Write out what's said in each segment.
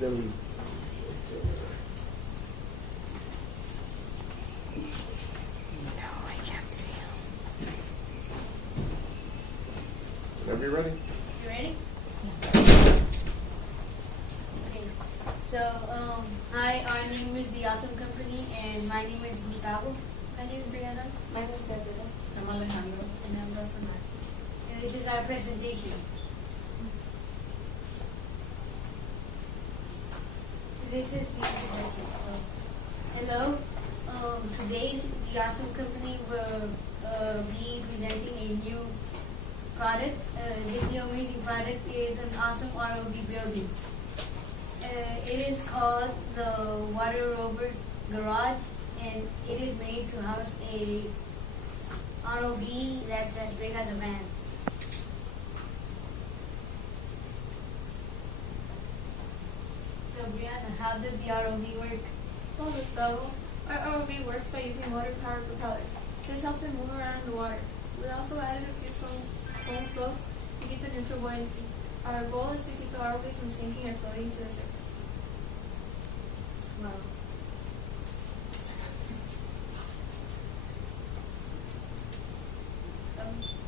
them. No, I can't see him. Whenever you're ready. You ready? Okay. So, hi, our name is The Awesome Company, and my name is Gustavo. My name is Brianna. My name is Catalina. I'm Alejandro. And I'm Rosamar. And this is our presentation. This is the introduction. Hello. Today, The Awesome Company will be presenting a new product. This new amazing product is an awesome ROV building. It is called the Water Rover Garage, and it is made to house a ROV that's as big as a van. So Brianna, how does the ROV work? Well, Gustavo, our ROV works by using water-powered propellers. This helps it move around in the water. We also added a few foam floats to keep the neutral buoyancy. Our goal is to keep the ROV from sinking or floating to the surface. Wow.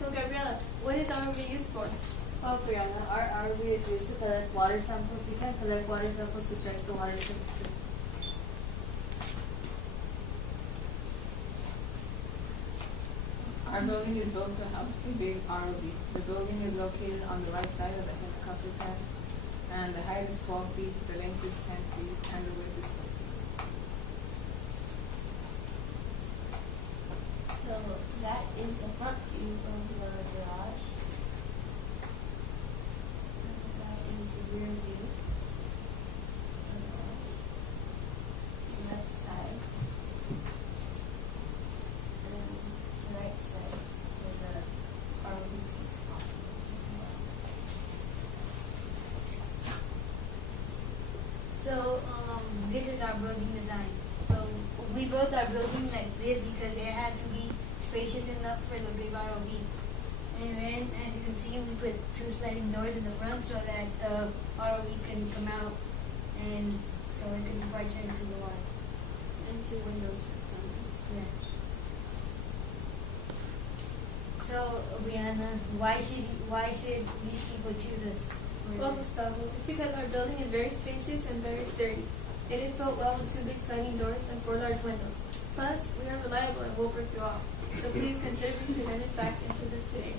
So Gabriela, what is ROV used for? Well, Brianna, our ROV is used to collect water samples. You can collect water samples to check the water temperature. Our building is built to house a big ROV. The building is located on the right side of the helicopter pad, and the height is 12 feet, the length is 10 feet, and the width is 14. So that is the front view of the garage. And that is the rear view of the garage. The left side. And the right side where the ROV takes off as well. So, this is our building design. So, we built our building like this because it had to be spacious enough for the big ROV. And then, as you can see, we put two sliding doors in the front so that the ROV can come out and so it can depart into the water. And two windows for sun. Yeah. So, Brianna, why should these people choose us? Well, Gustavo, it's because our building is very spacious and very sturdy. It is built well with two big sliding doors and four large windows. Plus, we are reliable and will break you off. So please consider these presented facts into this today.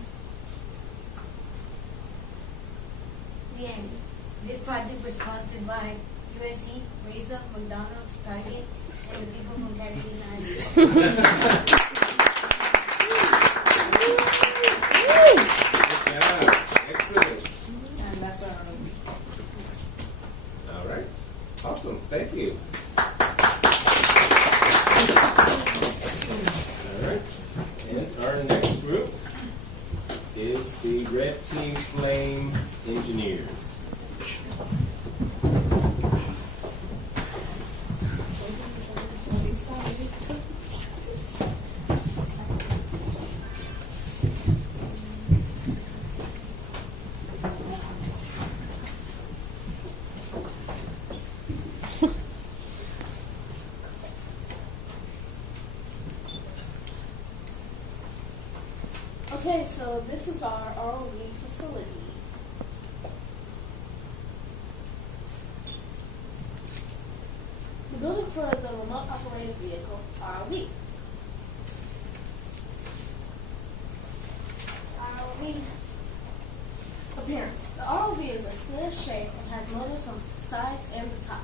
The end. This project was sponsored by USC, Razor, McDonald's, Target, and the people from Catalina High School. Good job. Excellent. And that's our ROV. All right. Awesome. Thank you. All right. And our next group is the Red Team Flame Engineers. Okay, so this is our ROV facility. The building for the remote operated vehicle is ROV. ROV appearance. The ROV is a square shape and has motors on the sides and the top.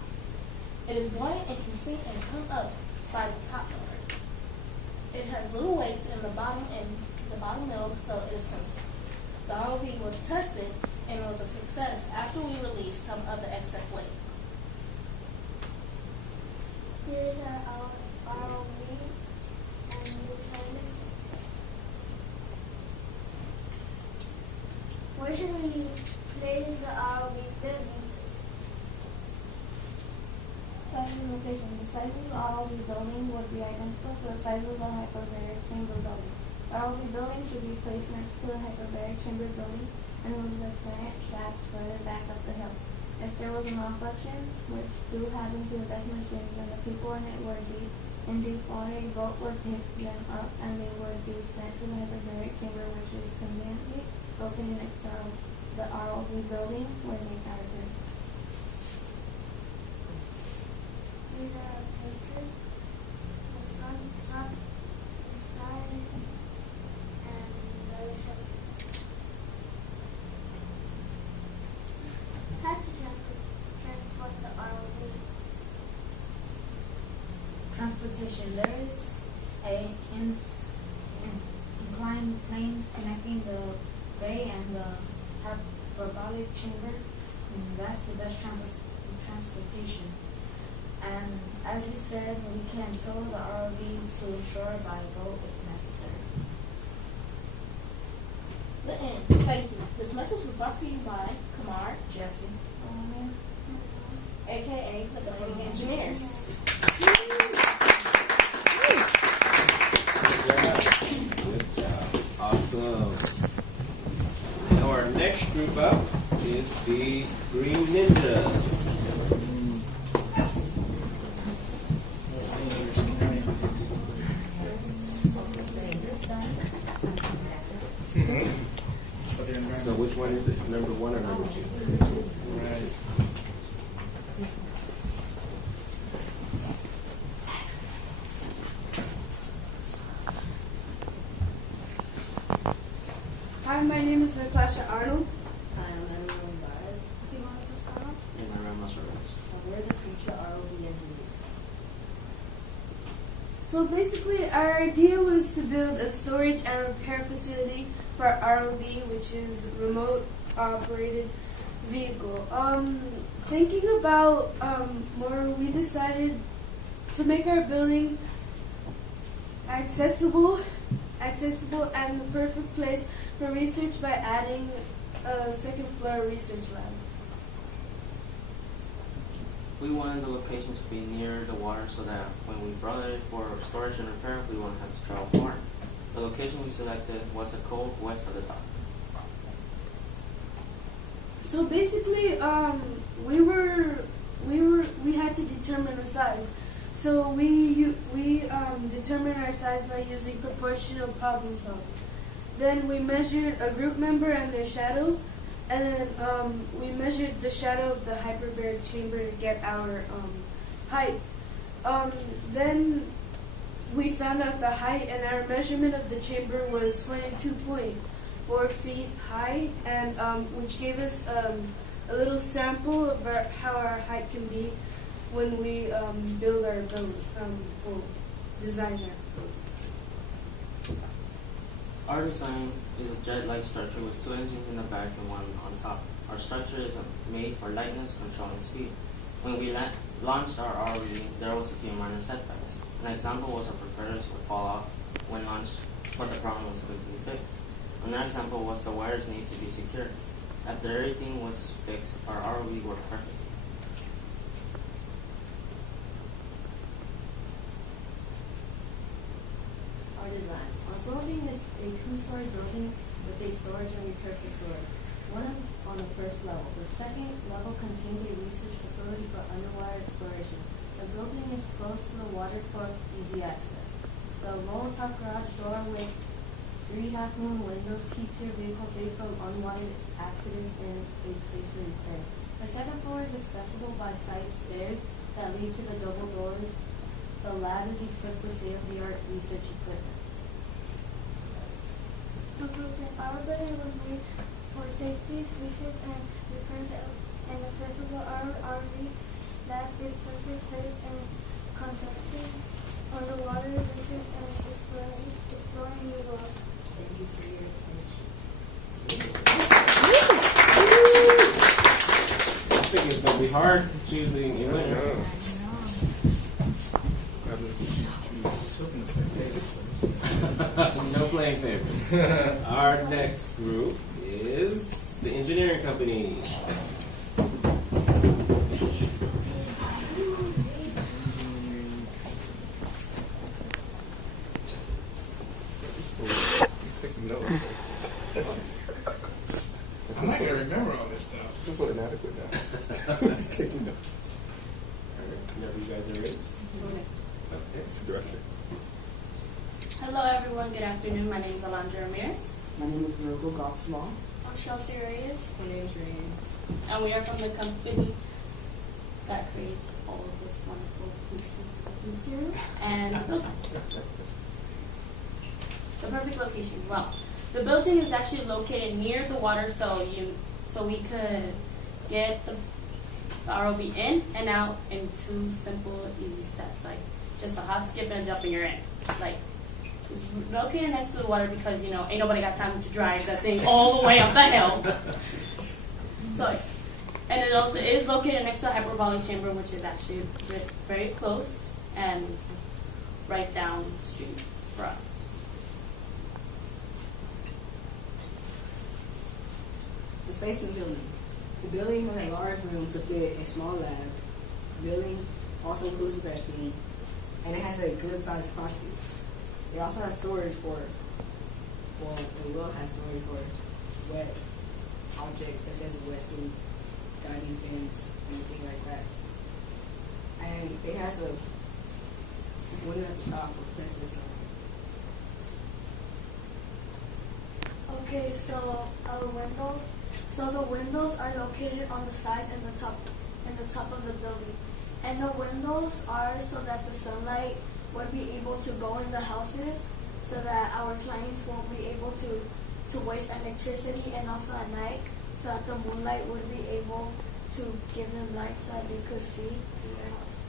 It is buoyant and can sink and come up by the top motor. It has little weights in the bottom and the bottom middle, so it is sensitive. The ROV was tested and was a success after we released some of the excess weight. Here's our ROV and viewfinders. Where should we place the ROV building? Size and location. The size of the ROV building would be identical to the size of the hyperbaric chamber building. The ROV building should be placed next to the hyperbaric chamber building and move the current shafts further back up the hill. If there was a malfunction, which do happen to the best machines, and the people in it were deep in deep water, a boat would pick them up and they would be sent to the hyperbaric chamber, which is conveniently located next to the ROV building where they are there. These are pictures. The front, top, the side, and the other side. How to transport the ROV? Transportation. There is a inclined plane connecting the bay and the hyperbolic chamber. That's the best transportation. And as we said, we can tow the ROV to shore by boat if necessary. The end. Thank you. This message was brought to you by Kamar, Jesse. aka the Building Engineers. Good job. Awesome. Now our next group up is the Green Ninjas. So which one is it? Number 1 or number 2? Right. Hi, my name is Natasha Arnold. Hi, I'm Emily Barres. You want to start off? And my Ramos Rose. And we're the future ROV engineers. So basically, our idea was to build a storage and repair facility for ROV, which is remote operated vehicle. Thinking about more, we decided to make our building accessible and the perfect place for research by adding a second floor research lab. We wanted the location to be near the water so that when we brought it for storage and repair, we wouldn't have to travel far. The location we selected was a cove west of the dock. So basically, we had to determine the size. So we determined our size by using proportional problem solving. Then we measured a group member and their shadow, and then we measured the shadow of the hyperbaric chamber to get our height. Then we found out the height, and our measurement of the chamber was 22.4 feet high, and which gave us a little sample of how our height can be when we build our design our boat. Our design is a jet-like structure with 2 engines in the back and 1 on top. Our structure is made for lightness, control, and speed. When we launched our ROV, there was a few minor setbacks. An example was our propellers would fall off when launched, but the problem was quickly fixed. Another example was the wires need to be secured. After everything was fixed, our ROV worked perfectly. Our design. Our building is a 2-story building with a storage and repair facility. One on the first level. The second level contains a research facility for underwater exploration. The building is close to the water for easy access. The roll-top garage door with 3 half-moon windows keeps your vehicle safe from unwanted accidents and a place for repairs. The second floor is accessible by side stairs that lead to the double doors. The lab is equipped with state-of-the-art research equipment. Our building was made for safety, research, and repairs, and accessible ROV lab is perfect place and conducting underwater research and exploring new world. Thank you for your attention. I think it's going to be hard choosing a winner. No playing favorites. Our next group is the engineering company. I'm not gonna remember all this stuff. Just so inadequate now. Director. Hello everyone, good afternoon. My name is Alondra Ramirez. My name is Miracle Goxlaw. I'm Chelsea Reyes. My name's Ryan. And we are from the company that creates all of this wonderful pieces of material. And the perfect location. Well, the building is actually located near the water, so we could get the ROV in and out in 2 simple, easy steps. Like just a hop, skip, and a jump, and you're in. Like it's located next to the water because ain't nobody got time to drive that thing all the way up the hill. So, and it also is located next to a hyperbolic chamber, which is actually very close and right down the street for us. The space in the building. The building has a large room to fit a small lab. The building also includes a restroom, and it has a good sized closet. It also has storage it will have storage for wet objects such as a wetsuit, diving fins, anything like that. And it has a window at the top with fences on it. Okay, so our windows. So the windows are located on the sides and the top of the building. And the windows are so that the sunlight would be able to go in the houses so that our clients won't be able to waste electricity, and also at night so that the moonlight would be able to give them light so that they could see in their house.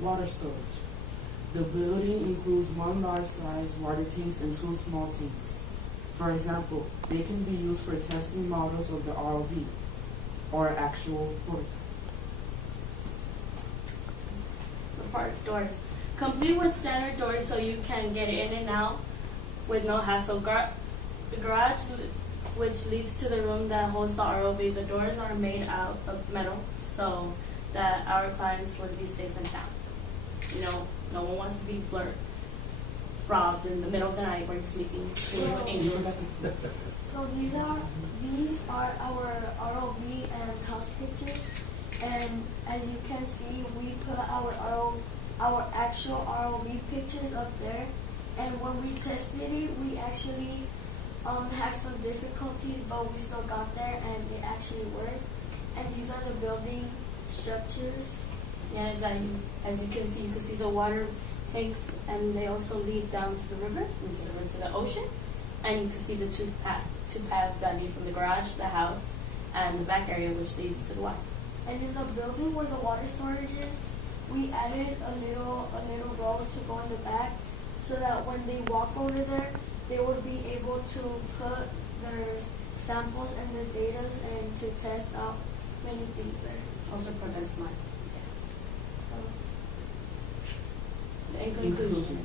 Water storage. The building includes 1 large-size water tanks and 2 small tanks. For example, they can be used for testing models of the ROV or actual prototype. The park doors. Complete with standard doors so you can get in and out with no hassle. The garage, which leads to the room that holds the ROV, the doors are made out of metal so that our clients would be safe and sound. No one wants to be robbed in the middle of the night where you're sleeping. So these are our ROV and house pictures, and as you can see, we put our actual ROV pictures up there. And when we tested it, we actually had some difficulties, but we still got there, and it actually worked. And these are the building structures. Yeah, as you can see the water tanks, and they also lead down to the river, into the ocean. And you can see the two paths that lead from the garage, the house, and the back area, which leads to the water. And in the building where the water storage is, we added a little road to go in the back, so that when they walk over there, they would be able to put their samples and the data and to test out many things there. Also prevents mud. So. In conclusion,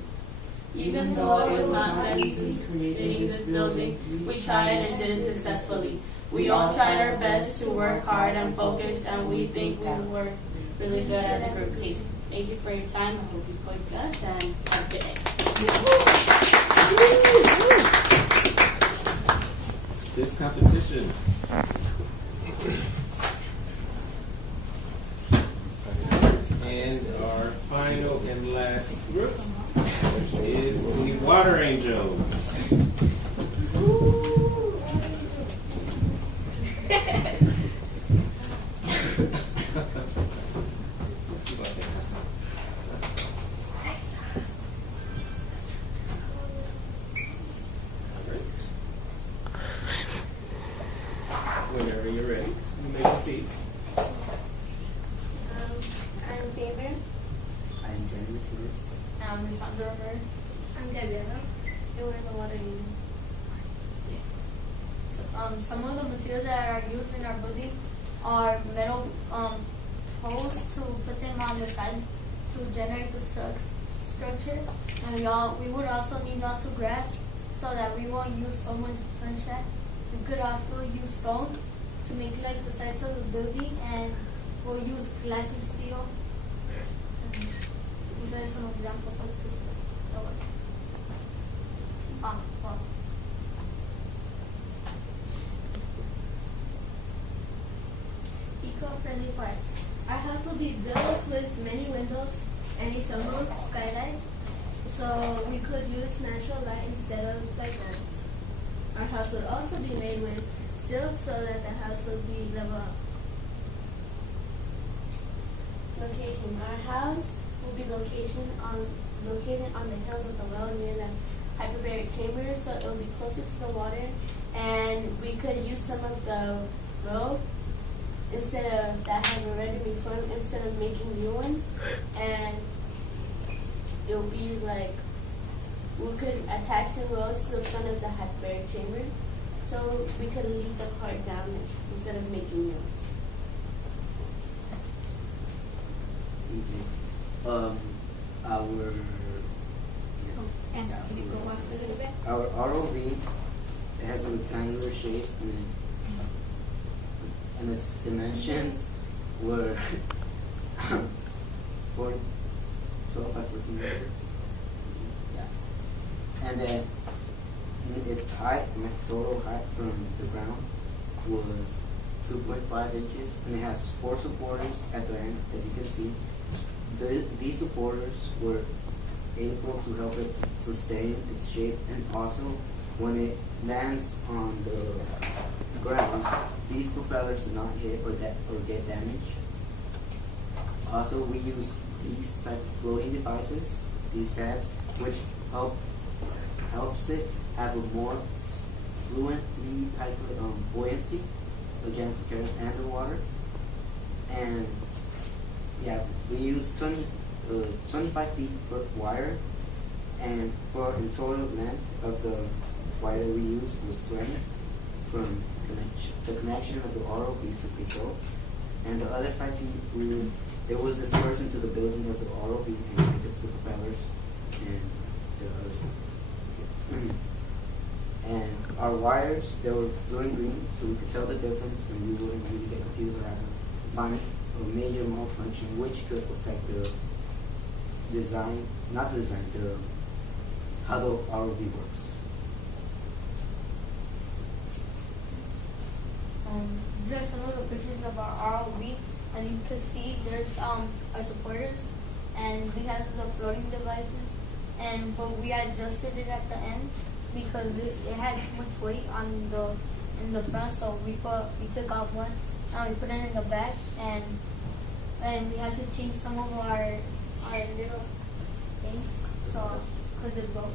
even though it was not that easy creating this building, we tried and did it successfully. We all tried our best to work hard and focus, and we think we were really good as a group team. Thank you for your time. I hope you enjoyed us, and have a good day. Stiff competition. And our final and last group is the Water Angels. Whenever you're ready, you may proceed. I'm Fabian. I'm Jenny Matias. I'm Sandra Bird. I'm Gabriela. And we're the water union. So, some of the materials that are used in our building are metal poles to put them on the side to generate the structure, and we would also need lots of grass so that we won't use so much sunshine. We could also use stone to make like the sides of the building, and we'll use glass and steel. These are some examples of the work. Eco-friendly parts. Our house will be built with many windows and a sunroof skylight, so we could use natural light instead of light bulbs. Our house will also be made with stilts so that the house will be level up. Location. Our house will be located on the hills of the well near the hyperbaric chamber, so it will be closer to the water, and we could use some of the road instead of that have already been formed instead of making new ones, and it will be like we could attach the roads to the front of the hyperbaric chamber, so we could leave the part down there instead of making new ones. Our ROV, it has a rectangular shape and its dimensions were 12 by 14 meters. Yeah. And then its height, total height from the ground was 2.5 inches, and it has 4 supporters at the end, as you can see. These supporters were able to help it sustain its shape, and also when it lands on the ground, these propellers do not hit or get damaged. Also, we use these type of floating devices, these pads, which helps it have a more fluently type of buoyancy against the current and the water. And yeah, we use 25 feet for wire, and for in total length of the wire we used was 20 from the connection of the ROV to control, and the other 5 feet it was dispersed into the building of the ROV and connected to the propellers and the other. And our wires, they were blue and green, so we could tell the difference, and we wouldn't really get confused or have a minor or major malfunction, which could affect the design, not the design, how the ROV works. These are some of the pictures of our ROV, and you can see there's our supporters, and we have the floating devices, but we adjusted it at the end because it had too much weight in the front, so we took off one, and we put it in the back, and we had to change some of our little thing, so because it broke.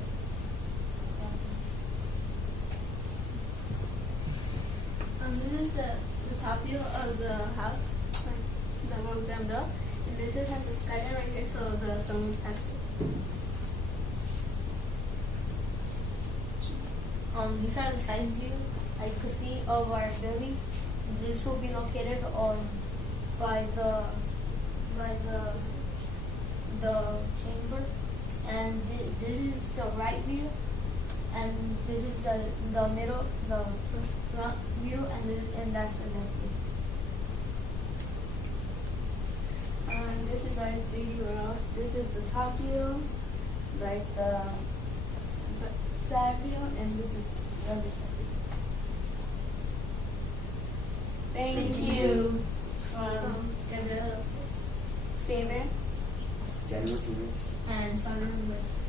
This is the top view of the house, the one we built, and this has the skyline right here, so the sun has These are the side view, as you can see, of our building. This will be located by the chamber, and this is the right view, and this is the middle, the front view, and that's the left view. This is our 3D world. This is the top view, like the side view, and this is the other side view. Thank you from developers. Favorite. January 2nd. And Southern West.